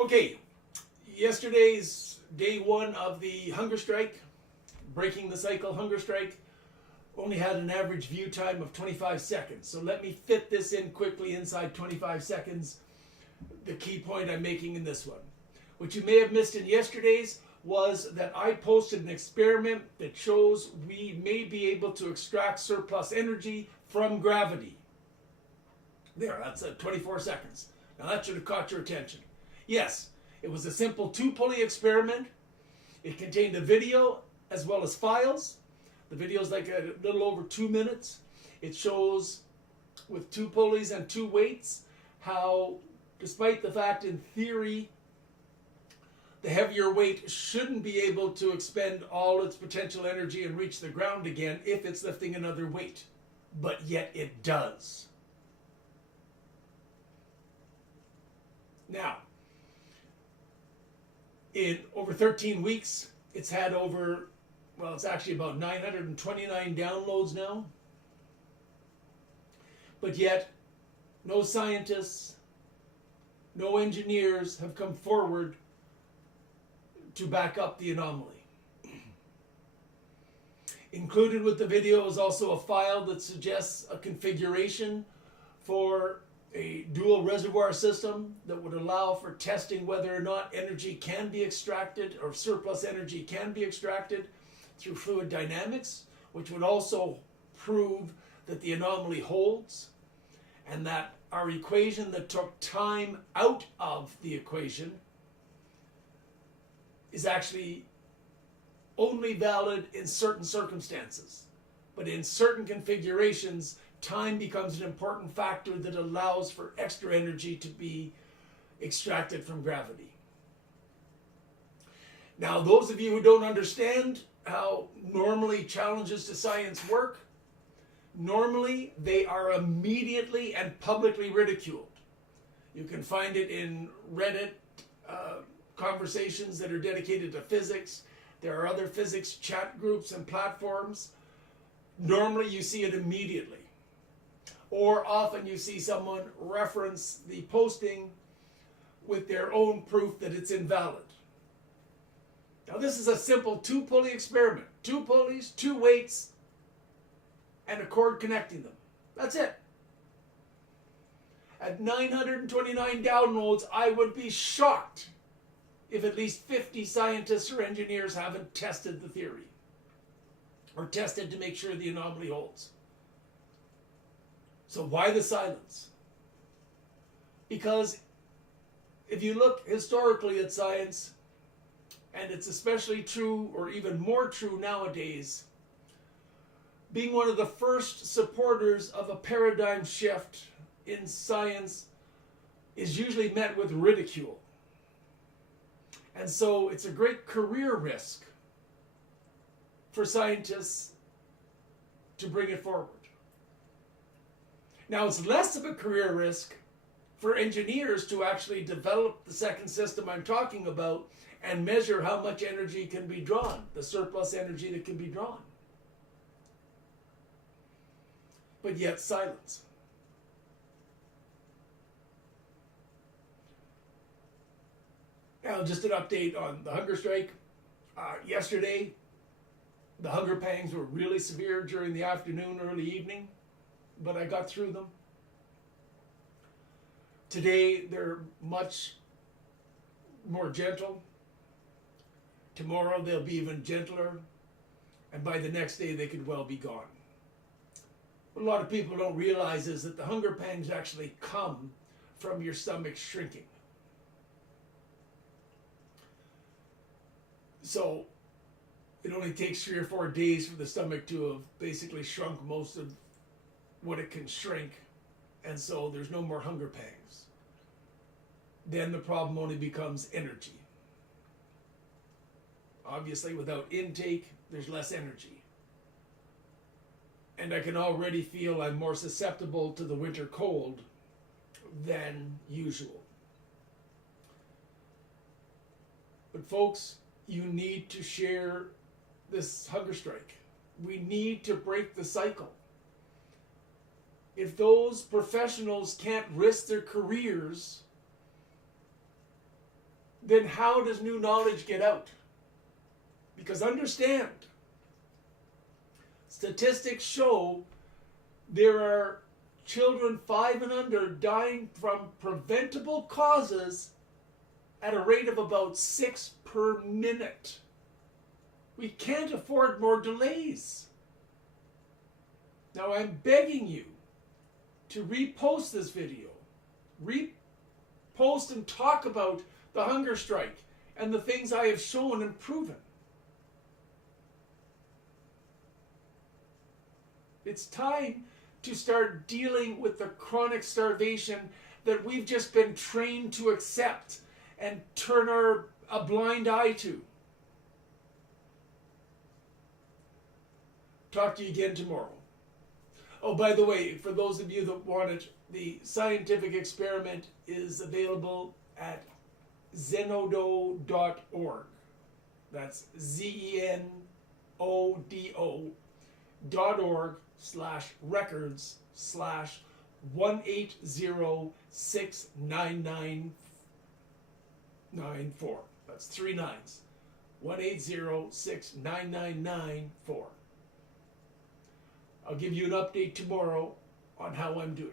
Okay, yesterday's day one of the hunger strike, breaking the cycle hunger strike, only had an average view time of 25 seconds. So let me fit this in quickly inside 25 seconds. The key point I'm making in this one. What you may have missed in yesterday's was that I posted an experiment that shows we may be able to extract surplus energy from gravity. There, that's 24 seconds. Now that should have caught your attention. Yes, it was a simple two-pulley experiment. It contained a video as well as files. The video is like a little over 2 minutes. It shows with two pulleys and two weights how, despite the fact in theory the heavier weight shouldn't be able to expend all its potential energy and reach the ground again if it's lifting another weight, but yet it does. Now, in over 13 weeks, it's had over, well, it's actually about 929 downloads now. But yet, no scientists, no engineers have come forward to back up the anomaly. Included with the video is also a file that suggests a configuration for a dual reservoir system that would allow for testing whether or not energy can be extracted or surplus energy can be extracted through fluid dynamics, which would also prove that the anomaly holds and that our equation that took time out of the equation is actually only valid in certain circumstances. But in certain configurations, time becomes an important factor that allows for extra energy to be extracted from gravity. Now, those of you who don't understand how normally challenges to science work, normally they are immediately and publicly ridiculed. You can find it in Reddit conversations that are dedicated to physics. There are other physics chat groups and platforms. Normally you see it immediately. Or often you see someone reference the posting with their own proof that it's invalid. Now this is a simple two-pulley experiment. Two pulleys, two weights, and a cord connecting them. That's it. At 929 downloads, I would be shocked if at least 50 scientists or engineers haven't tested the theory or tested to make sure the anomaly holds. So why the silence? Because if you look historically at science, and it's especially true or even more true nowadays, being one of the first supporters of a paradigm shift in science is usually met with ridicule. And so it's a great career risk for scientists to bring it forward. Now, it's less of a career risk for engineers to actually develop the second system I'm talking about and measure how much energy can be drawn, the surplus energy that can be drawn. But yet silence. Now, just an update on the hunger strike. Yesterday, the hunger pangs were really severe during the afternoon, early evening, but I got through them. Today, they're much more gentle. Tomorrow, they'll be even gentler, and by the next day, they could well be gone. What a lot of people don't realize is that the hunger pangs actually come from your stomach shrinking. So it only takes 3 or 4 days for the stomach to have basically shrunk most of what it can shrink, and so there's no more hunger pangs. Then the problem only becomes energy. Obviously, without intake, there's less energy. And I can already feel I'm more susceptible to the winter cold than usual. But folks, you need to share this hunger strike. We need to break the cycle. If those professionals can't risk their careers then how does new knowledge get out? Because understand, statistics show there are children 5 and under dying from preventable causes at a rate of about 6 per minute. We can't afford more delays. Now I'm begging you to repost this video. Repost and talk about the hunger strike and the things I have shown and proven. It's time to start dealing with the chronic starvation that we've just been trained to accept and turn a blind eye to. Talk to you again tomorrow. Oh, by the way, for those of you that want it, the scientific experiment is available at zenodo.org. That's ZENODO.org/records/180699994. That's 3 9s. 180699994. I'll give you an update tomorrow on how I'm doing.